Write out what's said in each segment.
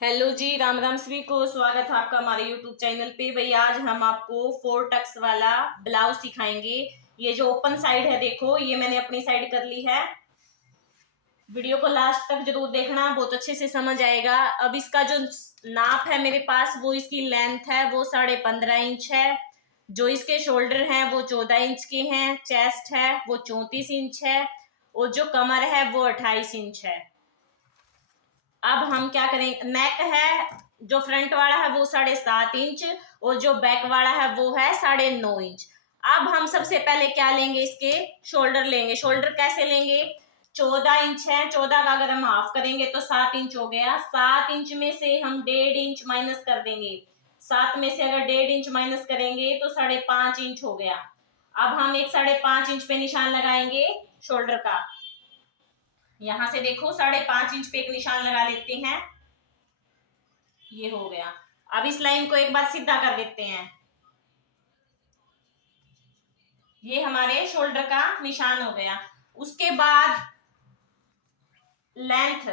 Hello जी, राम राम सभी को। स्वागत है आपका हमारे यूट्यूब चैनल पे। भाई आज हम आपको 4 टक्स वाला ब्लाउज सिखाएंगे। ये जो ओपन साइड है, देखो ये मैंने अपनी साइड कर ली है। वीडियो को लास्ट तक जरूर देखना, बहुत अच्छे से समझ आएगा। अब इसका जो नाप है मेरे पास, वो इसकी लेंथ है वो 15.5 इंच है। जो इसके शोल्डर हैं वो 14 इंच के हैं। चेस्ट है वो 34 इंच है और जो कमर है वो 28 इंच है। अब हम क्या करेंगे, नेक है जो फ्रंट वाला है वो 7.5 इंच और जो बैक वाला है वो है 9.5 इंच। अब हम सबसे पहले क्या लेंगे, इसके शोल्डर लेंगे। शोल्डर कैसे लेंगे, 14 इंच है, 14 का अगर हम हाफ करेंगे तो 7 इंच हो गया। 7 इंच में से हम 1.5 इंच माइनस कर देंगे। 7 में से अगर 1.5 इंच माइनस करेंगे तो 5.5 इंच हो गया। अब हम एक 5.5 इंच पे निशान लगाएंगे शोल्डर का। यहां से देखो 5.5 इंच पे एक निशान लगा लेते हैं। ये हो गया। अब इस लाइन को एक बार सीधा कर देते हैं। ये हमारे शोल्डर का निशान हो गया। उसके बाद लेंथ,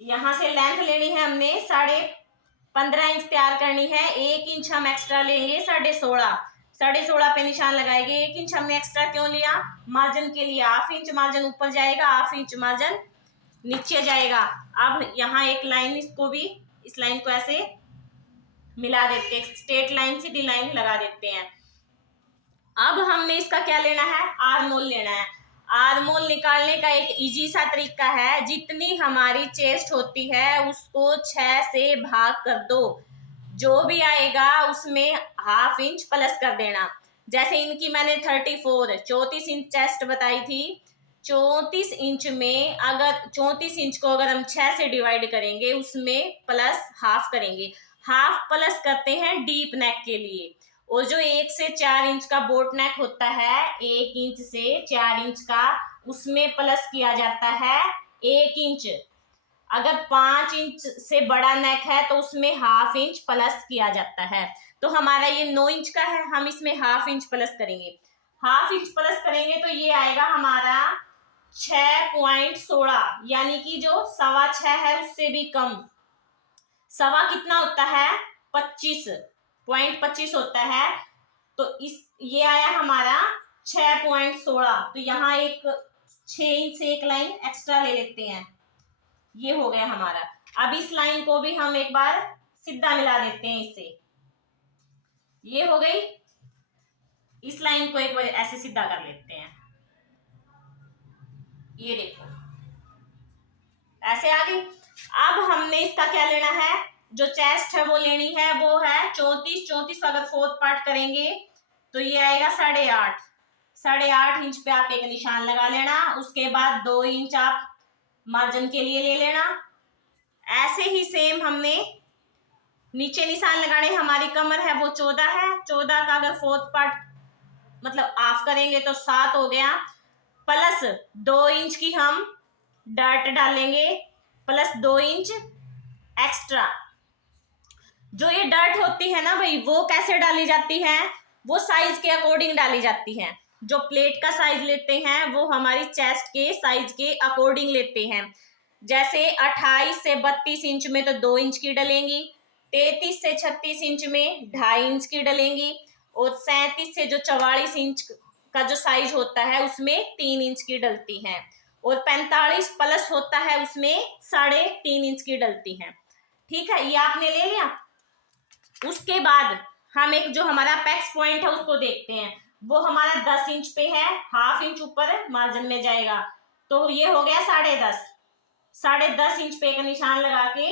यहां से लेंथ लेनी है हमने 15.5 इंच तैयार करनी है। 1 इंच हम एक्स्ट्रा लेंगे, 16.5 पे निशान लगाएंगे। 1 इंच हमने एक्स्ट्रा क्यों लिया, मार्जिन के लिए। हाफ इंच मार्जिन ऊपर जाएगा, हाफ इंच मार्जिन नीचे जाएगा। अब यहाँ एक लाइन, इसको भी, इस लाइन को ऐसे मिला देते हैं, स्ट्रेट लाइन सीधी लाइन लगा देते हैं। अब हमने इसका क्या लेना है, आर्मोल लेना है। आर्मोल निकालने का एक इजी सा तरीका है, जितनी हमारी चेस्ट होती है उसको 6 से भाग कर दो। जो भी आएगा उसमें हाफ इंच प्लस कर देना। जैसे इनकी मैंने 34 इंच चेस्ट बताई थी। 34 इंच में अगर 34 इंच को अगर हम 6 से डिवाइड करेंगे, उसमें प्लस हाफ करेंगे। हाफ प्लस करते हैं डीप नेक के लिए। और जो 1 से 4 इंच का बोट नेक होता है, 1 इंच से 4 इंच का, उसमें प्लस किया जाता है 1 इंच। अगर 5 इंच से बड़ा नेक है तो उसमें हाफ इंच प्लस किया जाता है। तो हमारा ये 9 इंच का है, हम इसमें हाफ इंच प्लस करेंगे। हाफ इंच प्लस करेंगे तो ये आएगा हमारा 6.16, यानी कि जो 6.25 है उससे भी कम। सवा कितना होता है, 25.25 होता है। तो इस ये आया हमारा 6.16। तो यहाँ एक 6 इंच से एक लाइन एक्स्ट्रा ले लेते हैं। ये हो गया हमारा। अब इस लाइन को भी हम एक बार सीधा मिला देते हैं इससे। ये हो गई। इस लाइन को एक बार ऐसे सीधा कर लेते हैं। ये देखो ऐसे आ गई। अब हमने इसका क्या लेना है, जो चेस्ट है वो लेनी है, वो है 34 अगर फोर्थ पार्ट करेंगे तो ये आएगा 8.5 इंच पे आप एक निशान लगा लेना। उसके बाद 2 इंच आप मार्जिन के लिए ले लेना। ऐसे ही सेम हमने नीचे निशान लगाने। हमारी कमर है वो 14 है, 14 का अगर फोर्थ पार्ट मतलब हाफ करेंगे तो 7 हो गया। प्लस 2 इंच की हम डार्ट डालेंगे, प्लस 2 इंच एक्स्ट्रा। जो ये डर्ट होती है ना भाई, वो कैसे डाली जाती है, वो साइज के अकॉर्डिंग डाली जाती है। जो प्लेट का साइज लेते हैं वो हमारी चेस्ट के साइज के अकॉर्डिंग लेते हैं। जैसे 28 से 32 इंच में तो 2 इंच की डलेंगी। 33 से 36 इंच में 2.5 इंच की डलेंगी। और 37 से जो 44 इंच का जो साइज होता है उसमें 3 इंच की डलती है। और 45 प्लस होता है उसमें 3.5 इंच की डलती है। ठीक है, ये आपने ले लिया। उसके बाद हम एक जो हमारा पैक्स पॉइंट है उसको देखते हैं। वो हमारा 10 इंच पे है, हाफ इंच ऊपर मार्जिन में जाएगा। तो ये हो गया 10.5। 10.5 इंच पे एक निशान लगा के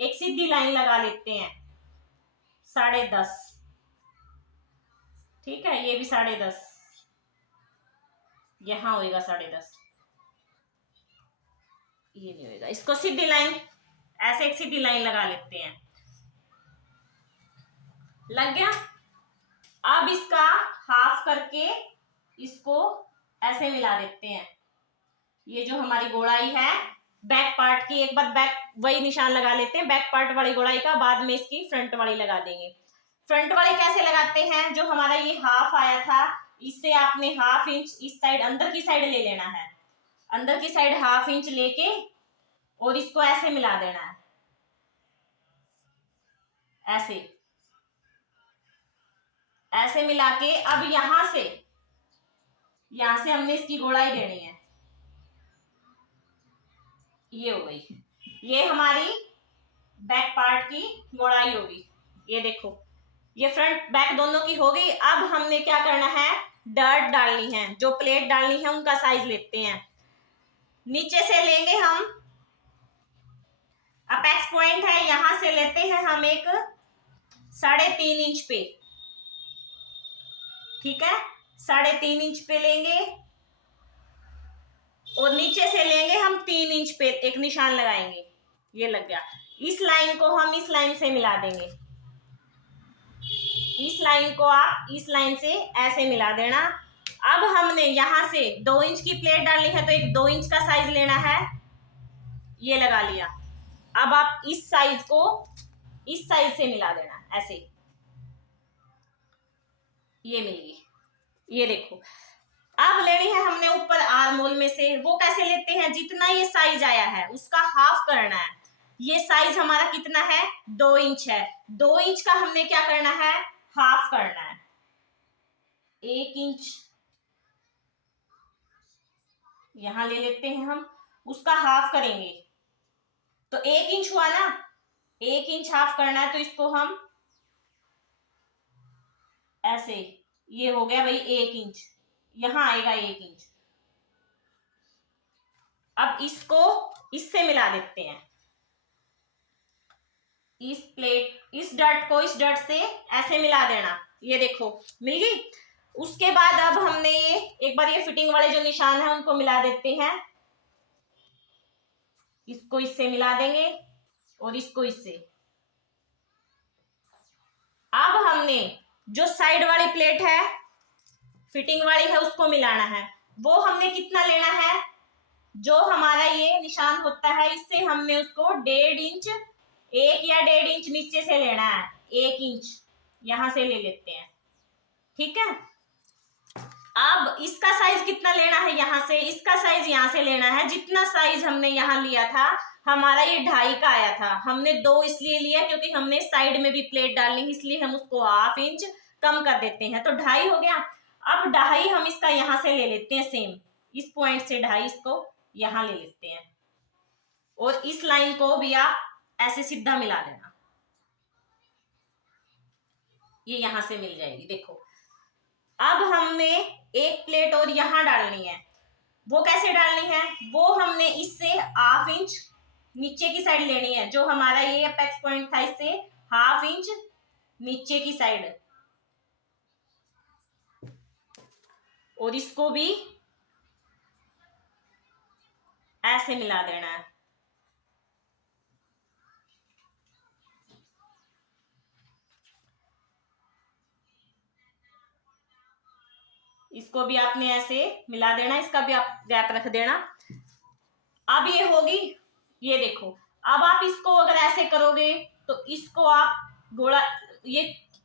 एक सीधी लाइन लगा लेते हैं। 10.5, ठीक है। ये भी 10.5, यहां होएगा 10.5। ये नहीं होएगा, इसको सीधी लाइन, ऐसे एक सीधी लाइन लगा लेते हैं। लग गया। अब इसका हाफ करके इसको ऐसे मिला देते हैं। ये जो हमारी गोलाई है बैक पार्ट की, एक बार बैक वही निशान लगा लेते हैं बैक पार्ट वाली गोलाई का, बाद में इसकी फ्रंट वाली लगा देंगे। फ्रंट वाली कैसे लगाते हैं, जो हमारा ये हाफ आया था इससे आपने हाफ इंच इस साइड अंदर की साइड ले लेना है। अंदर की साइड हाफ इंच लेके और इसको ऐसे मिला देना है। ऐसे ऐसे मिला के अब यहां से हमने इसकी गोलाई देनी है। ये हो गई, ये हमारी बैक पार्ट की गोलाई होगी। ये देखो, ये फ्रंट बैक दोनों की हो गई। अब हमने क्या करना है, डर्ट डालनी है, जो प्लेट डालनी है उनका साइज लेते हैं। नीचे से लेंगे हम, अपेक्स पॉइंट है, यहां से लेते हैं हम एक 3.5 इंच पे, ठीक है, 3.5 इंच पे लेंगे और नीचे से लेंगे हम 3 इंच पे एक निशान लगाएंगे। ये लग गया। इस लाइन को हम इस लाइन से मिला देंगे। इस लाइन को आप इस लाइन से ऐसे मिला देना। अब हमने यहां से 2 इंच की प्लेट डालनी है तो एक 2 इंच का साइज लेना है, ये लगा लिया। अब आप इस साइज को इस साइज से मिला देना, ऐसे, ये मिल गई। ये देखो, अब लेनी है हमने ऊपर आर्म होल में से। वो कैसे लेते हैं, जितना ये साइज आया है उसका हाफ करना है। ये साइज हमारा कितना है, 2 इंच है, 2 इंच का हमने क्या करना है, हाफ करना है। 1 इंच यहां ले लेते हैं हम, उसका हाफ करेंगे तो 1 इंच हुआ ना, 1 इंच हाफ करना है तो इसको हम ऐसे, ये हो गया भाई 1 इंच, यहां आएगा 1 इंच। अब इसको इससे मिला देते हैं, इस प्लेट, इस डट को इस डट से ऐसे मिला देना। ये देखो मिल गई। उसके बाद अब हमने ये एक बार ये फिटिंग वाले जो निशान है उनको मिला देते हैं। इसको इससे मिला देंगे और इसको इससे। अब हमने जो साइड वाली प्लेट है फिटिंग वाली है उसको मिलाना है। वो हमने कितना लेना है, जो हमारा ये निशान होता है इससे हमने उसको 1.5 इंच, 1 या 1.5 इंच नीचे से लेना है। 1 इंच यहां से ले लेते हैं, ठीक है। अब इसका साइज कितना लेना है, यहां से इसका साइज यहां से लेना है। जितना साइज हमने यहां लिया था, हमारा ये 2.5 का आया था, हमने 2 इसलिए लिया क्योंकि हमने साइड में भी प्लेट डालनी है, इसलिए हम उसको 1/2 इंच कम कर देते हैं, तो 2.5 हो गया। अब 2.5 हम इसका यहां से ले लेते हैं, सेम इस पॉइंट से 2.5 इसको यहां ले लेते हैं और इस लाइन को भी आप ऐसे सीधा मिला देना, ये यहां से मिल जाएगी। देखो, अब हमने एक प्लेट और यहां डालनी है। वो कैसे डालनी है, वो हमने इससे 1/2 इंच नीचे की साइड लेनी है। जो हमारा ये अपेक्स पॉइंट था इससे 1/2 इंच नीचे की साइड, और इसको भी ऐसे मिला देना है। इसको भी आपने ऐसे मिला देना, इसका भी आप गैप रख देना। अब ये होगी, ये देखो, अब आप इसको अगर ऐसे करोगे तो इसको आप गोला, ये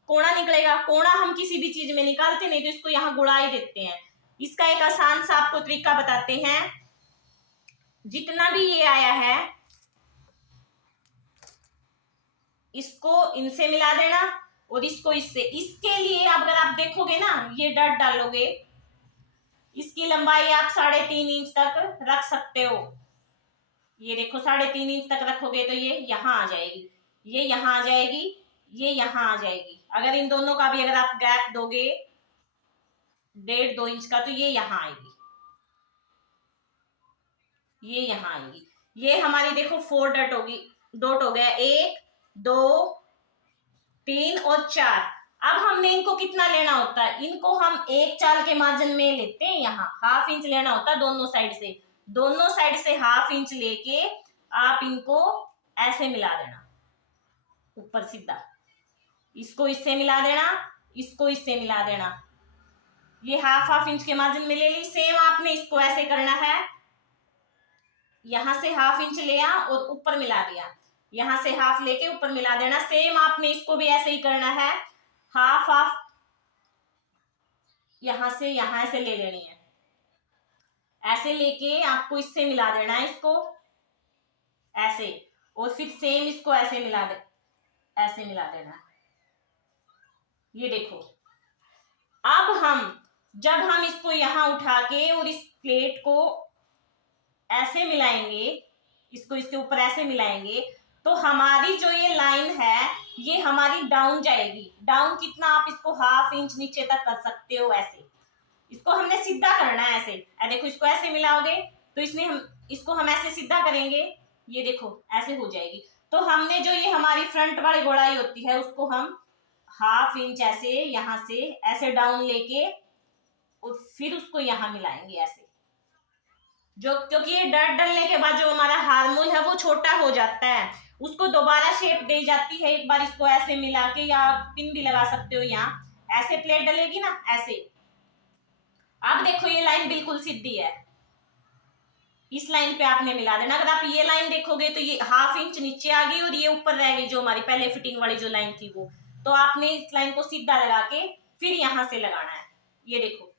कोना निकलेगा। कोना हम किसी भी चीज में निकालते नहीं तो इसको यहाँ गुड़ा ही देते हैं। इसका एक आसान सा आपको तरीका बताते हैं। जितना भी ये आया है इसको इनसे मिला देना और इसको इससे। इसके लिए अगर आप देखोगे ना, ये डट डालोगे, इसकी लंबाई आप 3.5 इंच तक रख सकते हो। ये देखो 3.5 इंच तक रखोगे तो ये यहाँ आ जाएगी, ये यहाँ आ जाएगी, ये यहाँ आ जाएगी। अगर इन दोनों का भी अगर आप गैप दोगे 1.5-2 इंच का तो ये यहाँ आएगी, ये यहाँ आएगी। ये हमारी देखो 4 डट होगी, डॉट हो गया, 1 2 3 और 4। अब हमने इनको कितना लेना होता है, इनको हम 1 चाल के मार्जिन में लेते हैं। यहाँ 1/2 इंच लेना होता है दोनों साइड से, दोनों साइड से 1/2 इंच लेके आप इनको ऐसे मिला देना ऊपर सीधा। इसको इससे मिला देना, इसको इससे मिला देना। ये 1/2 इंच के मार्जिन में ले ली। सेम आपने इसको ऐसे करना है, यहां से 1/2 इंच लिया और ऊपर मिला दिया, यहां से 1/2 लेके ऊपर मिला देना। सेम आपने इसको भी ऐसे ही करना है, 1/2 यहां से यहां से ले लेनी है, ऐसे लेके आपको इससे मिला देना है इसको ऐसे, और फिर सेम इसको ऐसे मिला दे। ऐसे मिला देना। ये देखो, अब जब हम इसको यहां उठा के और इस प्लेट को ऐसे मिलाएंगे, इसको इसके ऊपर ऐसे मिलाएंगे, तो हमारी जो ये लाइन है ये हमारी डाउन जाएगी। डाउन कितना, आप इसको 1/2 इंच नीचे तक कर सकते हो। ऐसे इसको हमने सीधा करना है। ऐसे देखो, इसको ऐसे मिलाओगे तो इसमें इसको हम ऐसे सीधा करेंगे, ये देखो ऐसे हो जाएगी। तो हमने जो ये हमारी फ्रंट वाली गोलाई होती है उसको हम 1/2 इंच ऐसे यहां से ऐसे डाउन लेके और फिर उसको यहां मिलाएंगे ऐसे। जो क्योंकि ये डट डलने के बाद जो हमारा हार्मोन है वो छोटा हो जाता है, उसको दोबारा शेप दी जाती है। एक बार इसको ऐसे मिला के, या पिन भी लगा सकते हो यहाँ, ऐसे प्लेट डलेगी ना ऐसे। अब देखो ये लाइन बिल्कुल सीधी है, इस लाइन पे आपने मिला देना। अगर आप ये लाइन देखोगे तो ये 1/2 इंच नीचे आ गई और ये ऊपर रह गई, जो हमारी पहले फिटिंग वाली जो लाइन थी वो। तो आपने इस लाइन को सीधा लगा के फिर यहां से लगाना है। ये देखो,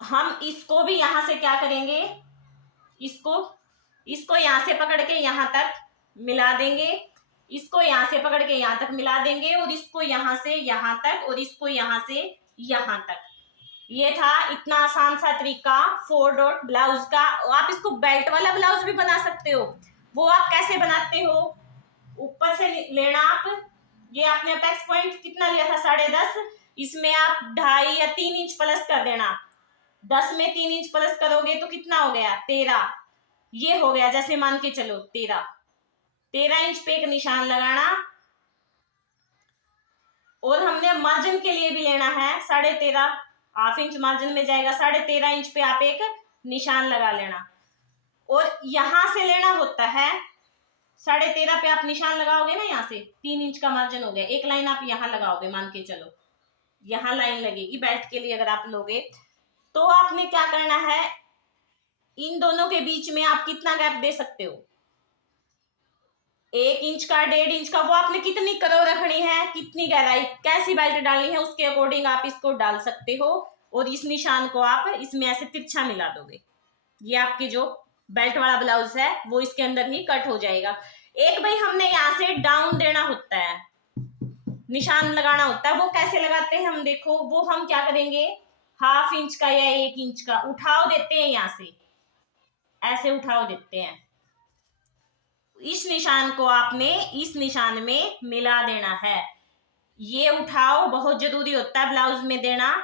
हम इसको भी यहां से क्या करेंगे, इसको यहां से पकड़ के यहां तक मिला देंगे, इसको यहां से पकड़ के यहां तक मिला देंगे, और इसको यहां से यहां तक, और इसको यहां से यहां तक। ये था इतना आसान सा तरीका 4 डॉट ब्लाउज का। आप इसको बेल्ट वाला ब्लाउज भी बना सकते हो। वो आप कैसे बनाते हो, ऊपर से लेना आप, ये आपने अपेक्स पॉइंट कितना लिया था 10.5, इसमें आप 2.5 या 3 इंच प्लस कर देना। 10 में 3 इंच प्लस करोगे तो कितना हो गया, 13। ये हो गया, जैसे मान के चलो 13 इंच पे एक निशान लगाना। और हमने मार्जिन के लिए भी लेना है 13.5, 1/2 इंच मार्जिन में जाएगा। 13.5 इंच पे आप एक निशान लगा लेना, और यहां से लेना होता है 13.5 पे आप निशान लगाओगे ना, यहाँ से 3 इंच का मार्जिन हो गया। एक लाइन आप यहाँ लगाओगे, मान के चलो यहाँ लाइन लगेगी बेल्ट के लिए। अगर आप लोगे तो आपने क्या करना है, इन दोनों के बीच में आप कितना गैप दे सकते हो, 1 इंच का, 1.5 इंच का, वो आपने कितनी करो रखनी है, कितनी गहराई, कैसी बेल्ट डालनी है, उसके अकॉर्डिंग आप इसको डाल सकते हो। और इस निशान को आप इसमें ऐसे तिरछा मिला दोगे, ये आपकी जो बेल्ट वाला ब्लाउज है वो इसके अंदर ही कट हो जाएगा। एक भाई हमने यहाँ से डाउन देना होता है, निशान लगाना होता है। वो कैसे लगाते हैं हम देखो, वो हम क्या करेंगे, 1/2 इंच का या 1 इंच का उठाव देते हैं, यहाँ से ऐसे उठाव देते हैं। इस निशान को आपने इस निशान में मिला देना है। ये उठाव बहुत जरूरी होता है ब्लाउज में देना।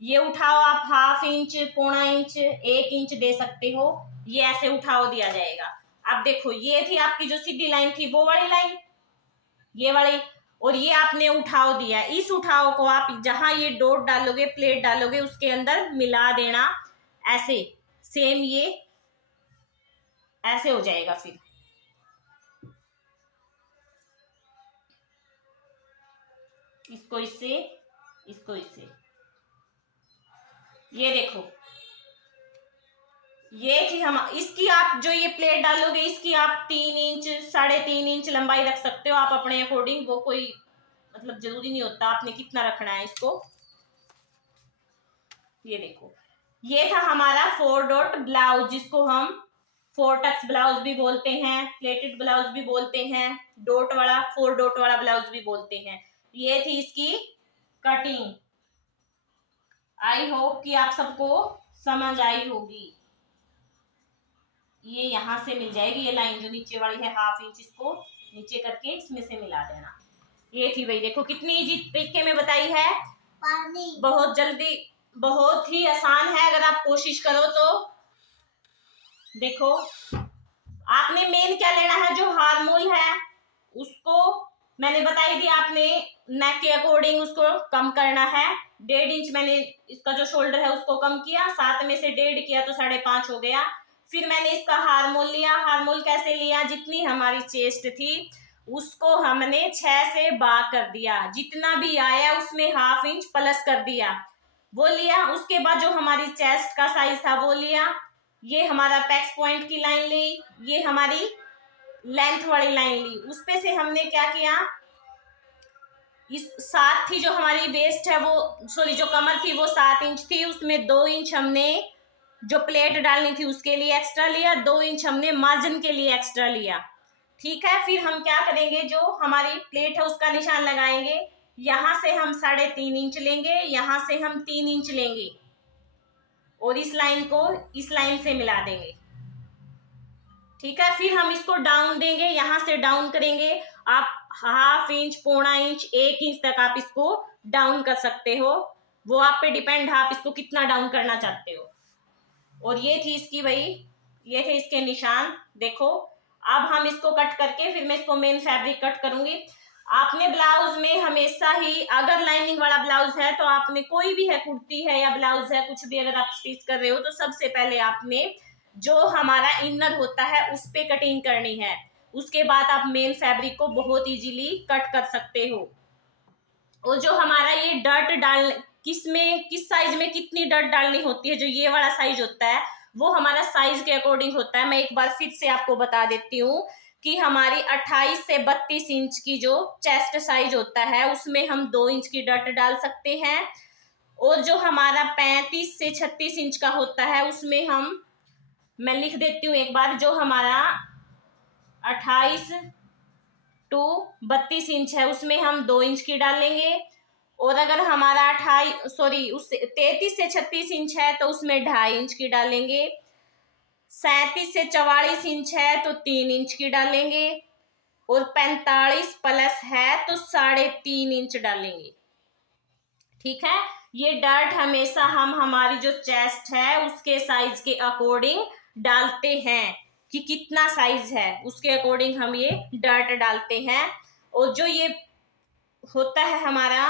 ये उठाव आप 1/2 इंच, 1/4 इंच, 1 इंच दे सकते हो। ये ऐसे उठाव दिया जाएगा। अब देखो, ये थी आपकी जो सीधी लाइन थी, वो वाली लाइन, ये वाली, और ये आपने उठाव दिया। इस उठाव को आप जहां ये डॉट डालोगे, प्लेट डालोगे, उसके अंदर मिला देना ऐसे। सेम ये ऐसे हो जाएगा। फिर इसको इससे, इसको इससे, ये देखो, ये थी हम इसकी, आप जो ये प्लेट डालोगे इसकी आप 3 इंच, 3.5 इंच लंबाई रख सकते हो आप अपने अकॉर्डिंग। वो कोई मतलब जरूरी नहीं होता आपने कितना रखना है इसको। ये देखो, ये था हमारा 4 डॉट ब्लाउज, जिसको हम 4 टक्स ब्लाउज भी बोलते हैं, प्लेटेड ब्लाउज भी बोलते हैं, डॉट वाला 4 डॉट वाला ब्लाउज भी बोलते हैं। ये थी इसकी कटिंग। आई होप कि आप सबको समझ आई होगी। ये यहाँ से मिल जाएगी, ये लाइन जो नीचे वाली है 1/2 इंच, इसको नीचे करके इसमें से मिला देना। ये थी भाई, देखो कितनी इजी तरीके में बताई है, बहुत जल्दी, बहुत ही आसान है। अगर आप कोशिश करो तो देखो, आपने मेन क्या लेना है, जो हार्मोल है उसको मैंने बताई दी, आपने नेक के अकॉर्डिंग उसको कम करना है। 1.5 इंच मैंने इसका जो शोल्डर है उसको कम किया, 7 में से 1.5 किया तो 5.5 हो गया। फिर मैंने इसका हार्मोल लिया। हार्मोल कैसे लिया, जितनी हमारी चेस्ट थी उसको हमने 6 से भाग कर दिया, जितना भी आया उसमें 1/2 इंच प्लस कर दिया, वो लिया। उसके बाद जो हमारी चेस्ट का साइज था वो लिया। ये हमारा पैक्स पॉइंट की लाइन ली, ये हमारी लेंथ वाली लाइन ली। उस पे से हमने क्या किया, इस 7 थी जो हमारी वेस्ट है, वो सॉरी जो कमर थी वो 7 इंच थी, उसमें 2 इंच हमने जो प्लेट डालनी थी उसके लिए एक्स्ट्रा लिया, 2 इंच हमने मार्जिन के लिए एक्स्ट्रा लिया। ठीक है, फिर हम क्या करेंगे, जो हमारी प्लेट है उसका निशान लगाएंगे। यहां से हम 3.5 इंच लेंगे, यहां से हम 3 इंच लेंगे और इस लाइन को इस लाइन से मिला देंगे। ठीक है, फिर हम इसको डाउन देंगे, यहां से डाउन करेंगे। आप 1/2 इंच, 1/4 इंच, 1 इंच तक आप इसको डाउन कर सकते हो, वो आप पे डिपेंड है आप इसको कितना डाउन करना चाहते हो। और ये थी इसकी ये थे इसके निशान। देखो, अब हम इसको कट करके फिर मैं इसको मेन फैब्रिक कट करूंगी। आपने ब्लाउज में हमेशा ही, अगर लाइनिंग वाला ब्लाउज है तो आपने, कोई भी है, कुर्ती है या ब्लाउज है, कुछ भी अगर आप स्टिच कर रहे हो तो सबसे पहले आपने जो हमारा इनर होता है उस पे कटिंग करनी है। उसके बाद आप मेन फैब्रिक को बहुत इजीली कट कर सकते हो। और जो हमारा ये डर्ट डाल, किस साइज में कितनी डर्ट डालनी होती है, जो ये वाला साइज होता है वो हमारा साइज के अकॉर्डिंग होता है। मैं एक बार फिर से आपको बता देती हूँ कि हमारी 28 से 32 इंच की जो चेस्ट साइज होता है उसमें हम 2 इंच की डर्ट डाल सकते हैं। और जो हमारा 35 से 36 इंच का होता है उसमें हम, मैं लिख देती हूँ एक बार, जो हमारा 28 टू 32 इंच है उसमें हम 2 इंच की डालेंगे। और अगर हमारा 33 से 36 इंच है तो उसमें 2.5 इंच की डालेंगे। 37 से 44 इंच है तो 3 इंच की डालेंगे। और 45 प्लस है तो 3.5 इंच डालेंगे। ठीक है, ये डर्ट हमेशा हम हमारी जो चेस्ट है उसके साइज के अकॉर्डिंग डालते हैं, कि कितना साइज है उसके अकॉर्डिंग हम ये डर्ट डालते हैं। और जो ये होता है हमारा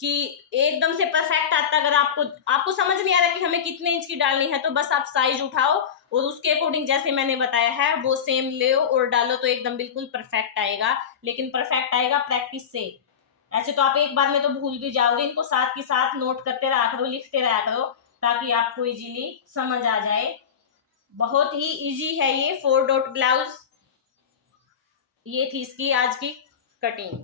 कि एकदम से परफेक्ट आता, अगर आपको समझ नहीं आ रहा कि हमें कितने इंच की डालनी है तो बस आप साइज उठाओ और उसके अकॉर्डिंग जैसे मैंने बताया है वो सेम ले और डालो तो एकदम बिल्कुल परफेक्ट आएगा। लेकिन परफेक्ट आएगा प्रैक्टिस से। ऐसे तो आप एक बार में तो भूल भी जाओगे, इनको साथ के साथ नोट करते रहा करो, लिखते रहा करो, ताकि आपको इजीली समझ आ जाए। बहुत ही इजी है ये 4 डॉट ब्लाउज। ये थी इसकी आज की कटिंग।